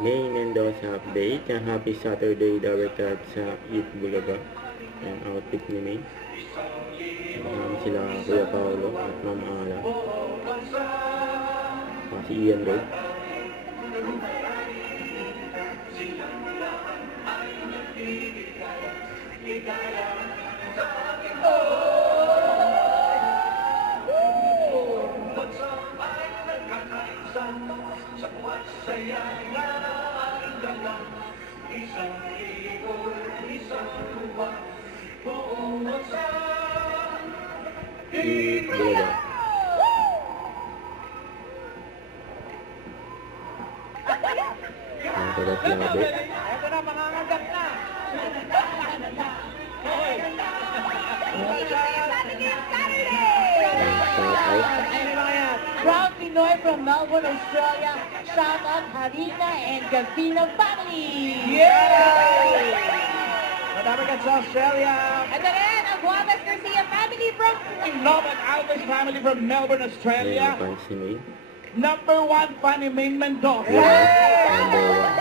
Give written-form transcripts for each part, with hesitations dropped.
May Mendoza update. Happy Saturday daw record sa Eat Bulaga. Ang outfit ni May. Kasama sila Kuya Paolo at Ma'am Ala. Si Ian Road. Eat Bulaga. Ang tagas labi. Ito na, mangangagat na. Proud Pinoy from Melbourne, Australia. Shout out Harina and Gavina family. Yay! Madami ka sa Australia. Ito rin, ang Guamas Garcia family from Love and Alves family from Melbourne, May Australia. napan si May. Number 1, Fanny May Mendoza. Number 1.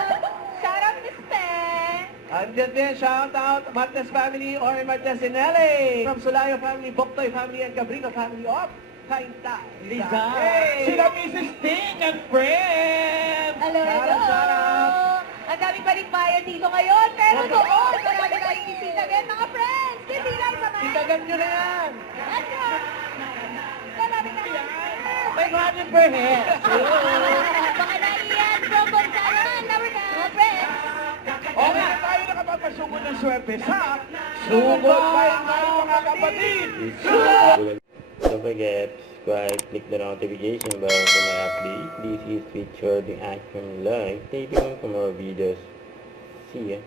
Shout out Miss Pen. Andiyan din, shout out Martes family or Martesinelli. From Sulayo family, Boktoy family, and Cabrino family of Kainta. Rizal. Sila Mrs. Ting and friends. Hello, Shout hello. out, shout out. Ang daming balikbayan dito ngayon, pero doon, marami tayong bisitagan, mga friends. Bisita sa mga. Titagan nyo na yan. Let's go. Marami na. May clapping for him. Baka naiyan from Gonzalo, number 9, friends. Okay na tayo nakapapasugod ng swerte sa Sugod by Night, mga kapatid. Eat Bulaga. Don't forget, subscribe, click the notification bell for my update. This is featured in Action Live. Stay tuned for more videos. See ya.